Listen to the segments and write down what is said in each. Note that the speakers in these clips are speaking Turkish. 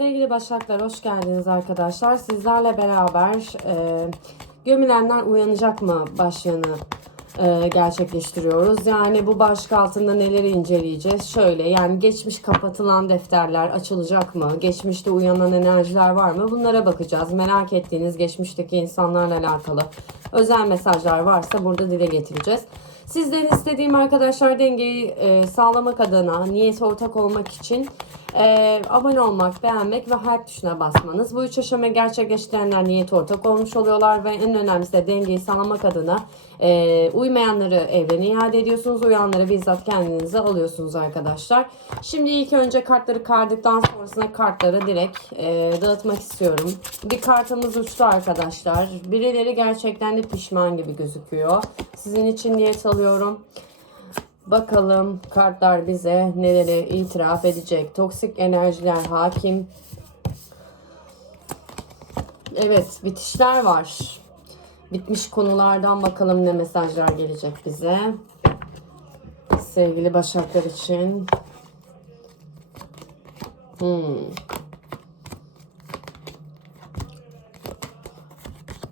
Sevgili Başaklar hoş geldiniz arkadaşlar. Sizlerle beraber e, gömülenler uyanacak mı başlığını e, gerçekleştiriyoruz. Yani bu başlık altında neleri inceleyeceğiz? Şöyle yani geçmiş kapatılan defterler açılacak mı? Geçmişte uyanan enerjiler var mı? Bunlara bakacağız. Merak ettiğiniz geçmişteki insanlarla alakalı özel mesajlar varsa burada dile getireceğiz. Sizden istediğim arkadaşlar dengeyi e, sağlamak adına, niyet ortak olmak için e, abone olmak, beğenmek ve harf tuşuna basmanız. Bu üç aşama gerçekleştirenler niyet ortak olmuş oluyorlar ve en önemlisi de dengeyi sağlamak adına e, uymayanları evrene iade ediyorsunuz. Uyanları bizzat kendinize alıyorsunuz arkadaşlar. Şimdi ilk önce kartları kardıktan sonrasında kartları direkt e, dağıtmak istiyorum. Bir kartımız uçtu arkadaşlar. Birileri gerçekten de pişman gibi gözüküyor. Sizin için niyet alıyorum. Bakalım kartlar bize neleri itiraf edecek. Toksik enerjiler hakim. Evet bitişler var. Bitmiş konulardan bakalım ne mesajlar gelecek bize. Sevgili başaklar için. Hmm.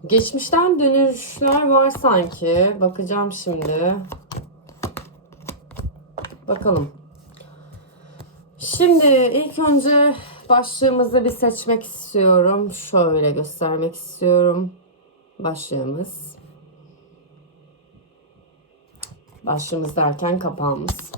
Geçmişten dönüşler var sanki. Bakacağım şimdi. Bakalım. Şimdi ilk önce başlığımızı bir seçmek istiyorum. Şöyle göstermek istiyorum. Başlığımız. Başlığımız derken kapağımız.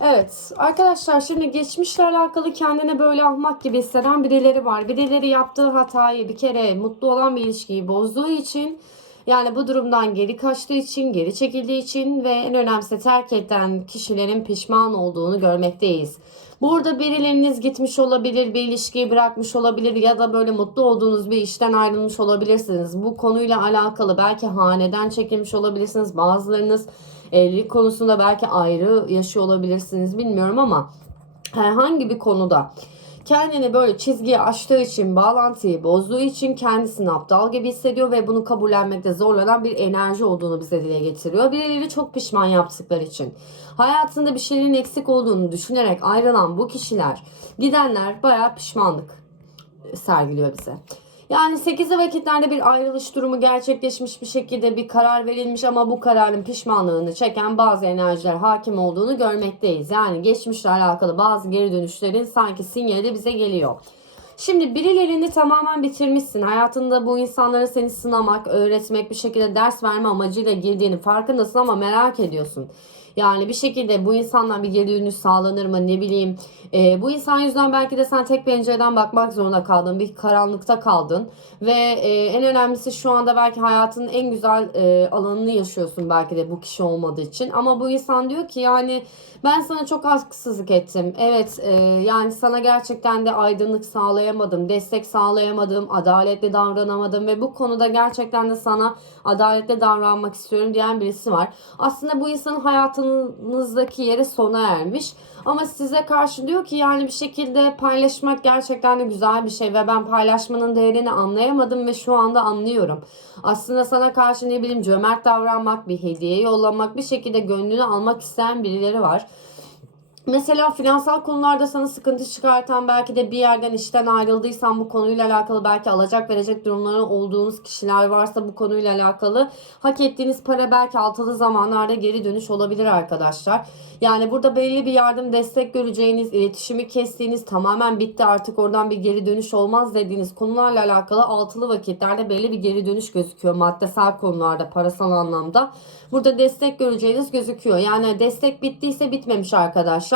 Evet arkadaşlar şimdi geçmişle alakalı kendine böyle ahmak gibi hisseden birileri var. Birileri yaptığı hatayı bir kere mutlu olan bir ilişkiyi bozduğu için yani bu durumdan geri kaçtığı için, geri çekildiği için ve en önemlisi terk eden kişilerin pişman olduğunu görmekteyiz. Burada birileriniz gitmiş olabilir, bir ilişkiyi bırakmış olabilir ya da böyle mutlu olduğunuz bir işten ayrılmış olabilirsiniz. Bu konuyla alakalı belki haneden çekilmiş olabilirsiniz. Bazılarınız evlilik konusunda belki ayrı yaşıyor olabilirsiniz bilmiyorum ama herhangi bir konuda kendini böyle çizgiye aştığı için, bağlantıyı bozduğu için kendisini aptal gibi hissediyor ve bunu kabullenmekte zorlanan bir enerji olduğunu bize dile getiriyor. Birileri çok pişman yaptıkları için. Hayatında bir şeylerin eksik olduğunu düşünerek ayrılan bu kişiler, gidenler bayağı pişmanlık sergiliyor bize. Yani 8'li vakitlerde bir ayrılış durumu gerçekleşmiş bir şekilde bir karar verilmiş ama bu kararın pişmanlığını çeken bazı enerjiler hakim olduğunu görmekteyiz. Yani geçmişle alakalı bazı geri dönüşlerin sanki sinyali de bize geliyor. Şimdi birilerini tamamen bitirmişsin. Hayatında bu insanları seni sınamak, öğretmek, bir şekilde ders verme amacıyla girdiğini farkındasın ama merak ediyorsun. Yani bir şekilde bu insandan bir geri dönüş sağlanır mı ne bileyim. E, bu insan yüzünden belki de sen tek pencereden bakmak zorunda kaldın. Bir karanlıkta kaldın. Ve e, en önemlisi şu anda belki hayatının en güzel e, alanını yaşıyorsun belki de bu kişi olmadığı için. Ama bu insan diyor ki yani ben sana çok haksızlık ettim. Evet e, yani sana gerçekten de aydınlık sağlayamadım. Destek sağlayamadım. Adaletli davranamadım. Ve bu konuda gerçekten de sana adaletli davranmak istiyorum diyen birisi var. Aslında bu insanın hayatınızdaki yeri sona ermiş. Ama size karşı diyor ki yani bir şekilde paylaşmak gerçekten de güzel bir şey ve ben paylaşmanın değerini anlayamadım ve şu anda anlıyorum. Aslında sana karşı ne bileyim cömert davranmak, bir hediye yollamak, bir şekilde gönlünü almak isteyen birileri var. Mesela finansal konularda sana sıkıntı çıkartan belki de bir yerden işten ayrıldıysan bu konuyla alakalı belki alacak verecek durumları olduğunuz kişiler varsa bu konuyla alakalı hak ettiğiniz para belki altılı zamanlarda geri dönüş olabilir arkadaşlar. Yani burada belli bir yardım destek göreceğiniz, iletişimi kestiğiniz tamamen bitti artık oradan bir geri dönüş olmaz dediğiniz konularla alakalı altılı vakitlerde belli bir geri dönüş gözüküyor maddesel konularda parasal anlamda. Burada destek göreceğiniz gözüküyor. Yani destek bittiyse bitmemiş arkadaşlar.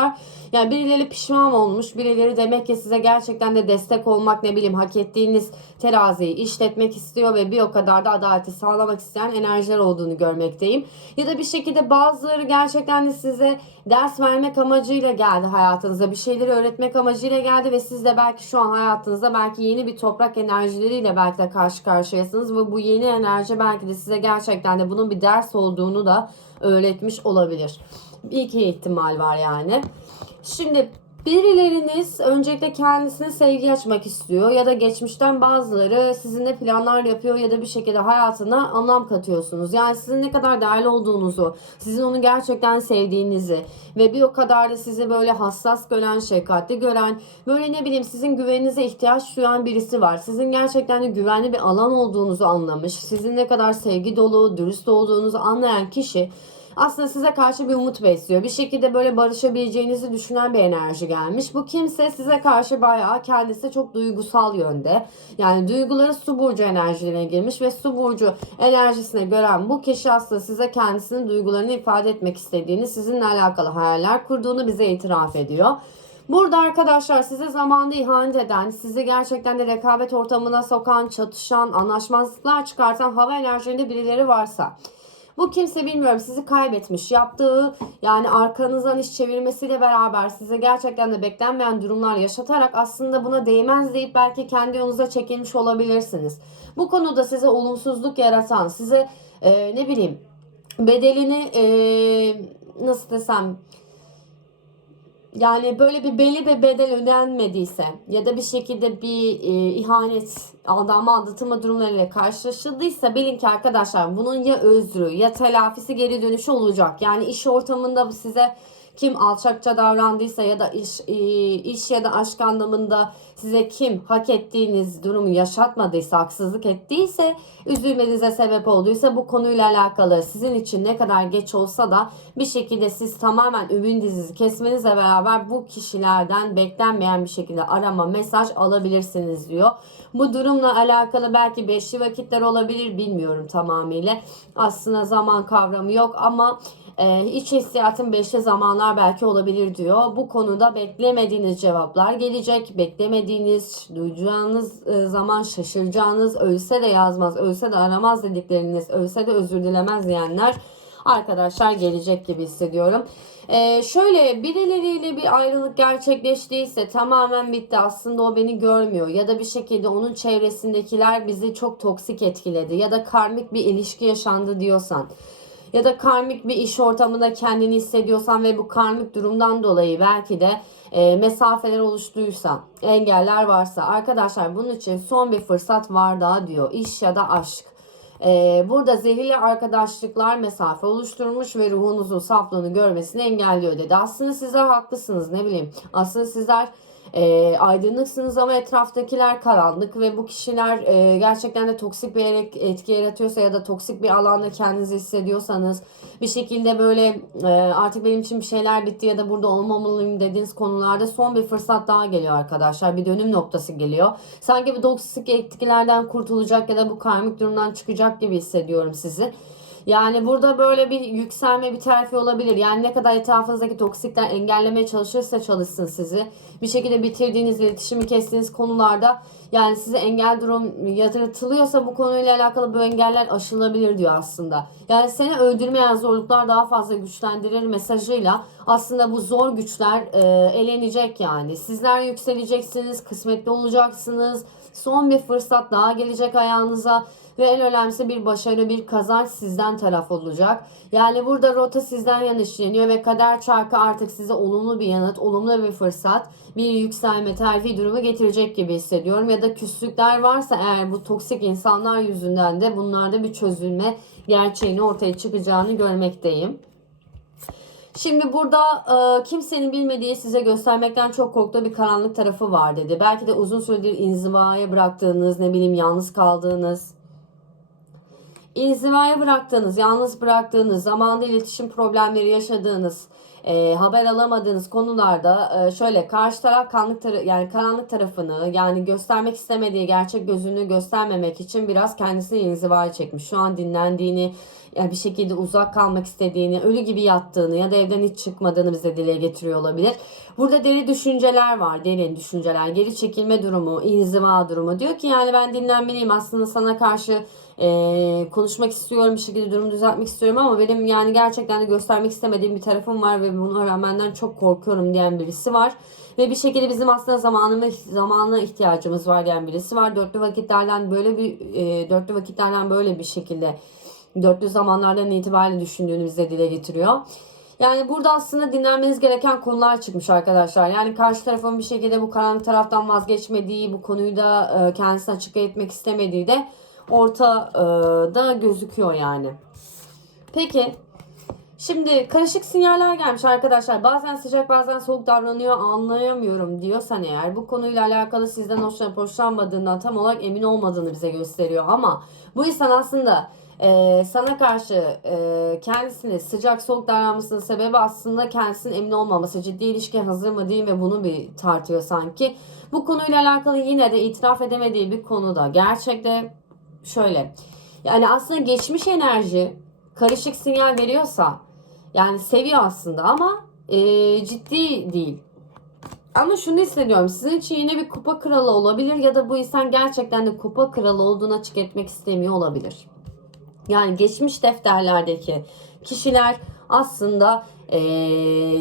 Yani birileri pişman olmuş. Birileri demek ki size gerçekten de destek olmak ne bileyim hak ettiğiniz teraziyi işletmek istiyor ve bir o kadar da adaleti sağlamak isteyen enerjiler olduğunu görmekteyim. Ya da bir şekilde bazıları gerçekten de size ders vermek amacıyla geldi hayatınıza. Bir şeyleri öğretmek amacıyla geldi ve siz de belki şu an hayatınızda belki yeni bir toprak enerjileriyle belki de karşı karşıyasınız ve bu yeni enerji belki de size gerçekten de bunun bir ders olduğunu da öğretmiş olabilir. İki ihtimal var yani. Şimdi Birileriniz öncelikle kendisine sevgi açmak istiyor ya da geçmişten bazıları sizinle planlar yapıyor ya da bir şekilde hayatına anlam katıyorsunuz. Yani sizin ne kadar değerli olduğunuzu, sizin onu gerçekten sevdiğinizi ve bir o kadar da sizi böyle hassas gören, şefkatli gören, böyle ne bileyim sizin güveninize ihtiyaç duyan birisi var. Sizin gerçekten de güvenli bir alan olduğunuzu anlamış, sizin ne kadar sevgi dolu, dürüst olduğunuzu anlayan kişi aslında size karşı bir umut besliyor. Bir şekilde böyle barışabileceğinizi düşünen bir enerji gelmiş. Bu kimse size karşı bayağı kendisi çok duygusal yönde. Yani duyguları su burcu enerjilerine girmiş ve su burcu enerjisine gören bu kişi aslında size kendisinin duygularını ifade etmek istediğini, sizinle alakalı hayaller kurduğunu bize itiraf ediyor. Burada arkadaşlar size zamanda ihanet eden, sizi gerçekten de rekabet ortamına sokan, çatışan, anlaşmazlıklar çıkartan hava enerjilerinde birileri varsa bu kimse bilmiyorum sizi kaybetmiş. Yaptığı yani arkanızdan iş çevirmesiyle beraber size gerçekten de beklenmeyen durumlar yaşatarak aslında buna değmez deyip belki kendi yolunuza çekilmiş olabilirsiniz. Bu konuda size olumsuzluk yaratan, size e, ne bileyim bedelini e, nasıl desem yani böyle bir belli bir bedel ödenmediyse ya da bir şekilde bir e, ihanet, aldanma, aldatılma durumlarıyla karşılaşıldıysa bilin ki arkadaşlar bunun ya özrü ya telafisi geri dönüşü olacak. Yani iş ortamında size kim alçakça davrandıysa ya da iş, e, iş ya da aşk anlamında size kim hak ettiğiniz durumu yaşatmadıysa, haksızlık ettiyse, üzülmenize sebep olduysa bu konuyla alakalı sizin için ne kadar geç olsa da bir şekilde siz tamamen ümidinizi kesmenizle beraber bu kişilerden beklenmeyen bir şekilde arama, mesaj alabilirsiniz diyor. Bu durumla alakalı belki beşli vakitler olabilir bilmiyorum tamamıyla. Aslında zaman kavramı yok ama e, iç hissiyatın beşli zamanlar belki olabilir diyor. Bu konuda beklemediğiniz cevaplar gelecek. Beklemediğiniz, duyacağınız e, zaman şaşıracağınız, ölse de yazmaz, ölse de aramaz dedikleriniz, ölse de özür dilemez diyenler arkadaşlar gelecek gibi hissediyorum. Ee, şöyle birileriyle bir ayrılık gerçekleştiyse tamamen bitti aslında o beni görmüyor ya da bir şekilde onun çevresindekiler bizi çok toksik etkiledi ya da karmik bir ilişki yaşandı diyorsan ya da karmik bir iş ortamında kendini hissediyorsan ve bu karmik durumdan dolayı belki de e, mesafeler oluştuysa, engeller varsa arkadaşlar bunun için son bir fırsat var daha diyor. İş ya da aşk. Ee, burada zehirli arkadaşlıklar mesafe oluşturmuş ve ruhunuzun saflığını görmesini engelliyor dedi. Aslında sizler haklısınız ne bileyim. Aslında sizler e, aydınlıksınız ama etraftakiler karanlık ve bu kişiler e, gerçekten de toksik bir etki yaratıyorsa ya da toksik bir alanda kendinizi hissediyorsanız bir şekilde böyle e, artık benim için bir şeyler bitti ya da burada olmamalıyım dediğiniz konularda son bir fırsat daha geliyor arkadaşlar. Bir dönüm noktası geliyor. Sanki bu toksik etkilerden kurtulacak ya da bu karmik durumdan çıkacak gibi hissediyorum sizi. Yani burada böyle bir yükselme bir terfi olabilir. Yani ne kadar etrafınızdaki toksikler engellemeye çalışırsa çalışsın sizi. Bir şekilde bitirdiğiniz, iletişimi kestiğiniz konularda yani size engel durum yaratılıyorsa bu konuyla alakalı bu engeller aşılabilir diyor aslında. Yani seni öldürmeyen zorluklar daha fazla güçlendirir mesajıyla aslında bu zor güçler e, elenecek yani. Sizler yükseleceksiniz, kısmetli olacaksınız. Son bir fırsat daha gelecek ayağınıza ve en önemlisi bir başarı, bir kazanç sizden taraf olacak. Yani burada rota sizden yana işleniyor ve kader çarkı artık size olumlu bir yanıt, olumlu bir fırsat, bir yükselme, terfi durumu getirecek gibi hissediyorum. Ya da küslükler varsa eğer bu toksik insanlar yüzünden de bunlarda bir çözülme gerçeğini ortaya çıkacağını görmekteyim. Şimdi burada e, kimsenin bilmediği size göstermekten çok korktuğu bir karanlık tarafı var dedi. Belki de uzun süredir inzivaya bıraktığınız, ne bileyim yalnız kaldığınız, inzivaya bıraktığınız, yalnız bıraktığınız, zamanda iletişim problemleri yaşadığınız, e, haber alamadığınız konularda e, şöyle karşı taraf karanlık tarafı yani karanlık tarafını yani göstermek istemediği gerçek gözünü göstermemek için biraz kendisini inzivaya çekmiş. Şu an dinlendiğini yani bir şekilde uzak kalmak istediğini, ölü gibi yattığını ya da evden hiç çıkmadığını bize dile getiriyor olabilir. Burada deri düşünceler var, derin düşünceler, geri çekilme durumu, inziva durumu. Diyor ki yani ben dinlenmeliyim aslında sana karşı e, konuşmak istiyorum bir şekilde durumu düzeltmek istiyorum ama benim yani gerçekten de göstermek istemediğim bir tarafım var ve bunu öğrenmenden çok korkuyorum diyen birisi var. Ve bir şekilde bizim aslında zamanımız, zamana ihtiyacımız var diyen birisi var. Dörtlü vakitlerden böyle bir e, dörtlü vakitlerden böyle bir şekilde dörtlü zamanlardan itibaren düşündüğünü bize dile getiriyor. Yani burada aslında dinlenmeniz gereken konular çıkmış arkadaşlar. Yani karşı tarafın bir şekilde bu karanlık taraftan vazgeçmediği, bu konuyu da kendisine açık etmek istemediği de ortada gözüküyor yani. Peki Şimdi karışık sinyaller gelmiş arkadaşlar. Bazen sıcak bazen soğuk davranıyor anlayamıyorum diyorsan eğer bu konuyla alakalı sizden hoşlanıp hoşlanmadığından tam olarak emin olmadığını bize gösteriyor. Ama bu insan aslında e, sana karşı e, kendisini sıcak soğuk davranmasının sebebi aslında kendisinin emin olmaması. Ciddi ilişkiye hazır mı değil mi bunu bir tartıyor sanki. Bu konuyla alakalı yine de itiraf edemediği bir konuda gerçekte şöyle. Yani aslında geçmiş enerji karışık sinyal veriyorsa yani seviyor aslında ama e, ciddi değil. Ama şunu hissediyorum. Sizin için yine bir kupa kralı olabilir ya da bu insan gerçekten de kupa kralı olduğunu açık etmek istemiyor olabilir. Yani geçmiş defterlerdeki kişiler aslında e,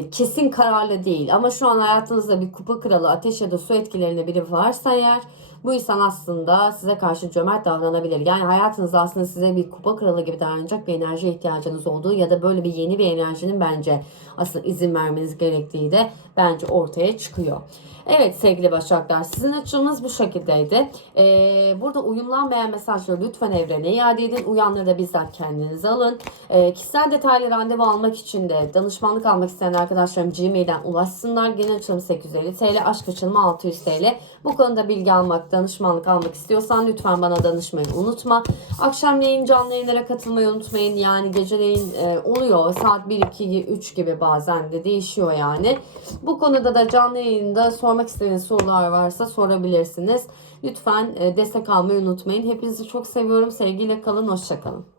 kesin kararlı değil. Ama şu an hayatınızda bir kupa kralı, ateş ya da su etkilerinde biri varsa eğer bu insan aslında size karşı cömert davranabilir. Yani hayatınızda aslında size bir kupa kralı gibi davranacak bir enerji ihtiyacınız olduğu ya da böyle bir yeni bir enerjinin bence aslında izin vermeniz gerektiği de bence ortaya çıkıyor. Evet sevgili Başaklar sizin açınız bu şekildeydi. Ee, burada uyumlanmayan mesajları lütfen evrene iade edin. Uyanları da bizzat kendinize alın. Ee, kişisel detaylı randevu almak için de danışmanlık almak isteyen arkadaşlarım Gmail'den ulaşsınlar. Genel açılım 850 TL, aşk açılımı 600 TL. Bu konuda bilgi almak, danışmanlık almak istiyorsan lütfen bana danışmayı unutma. Akşamleyin canlı yayınlara katılmayı unutmayın. Yani geceleyin e, oluyor. Saat 1, 2, 3 gibi bazen de değişiyor yani. Bu konuda da canlı yayında sormak istediğiniz sorular varsa sorabilirsiniz. Lütfen e, destek almayı unutmayın. Hepinizi çok seviyorum. Sevgiyle kalın. Hoşçakalın.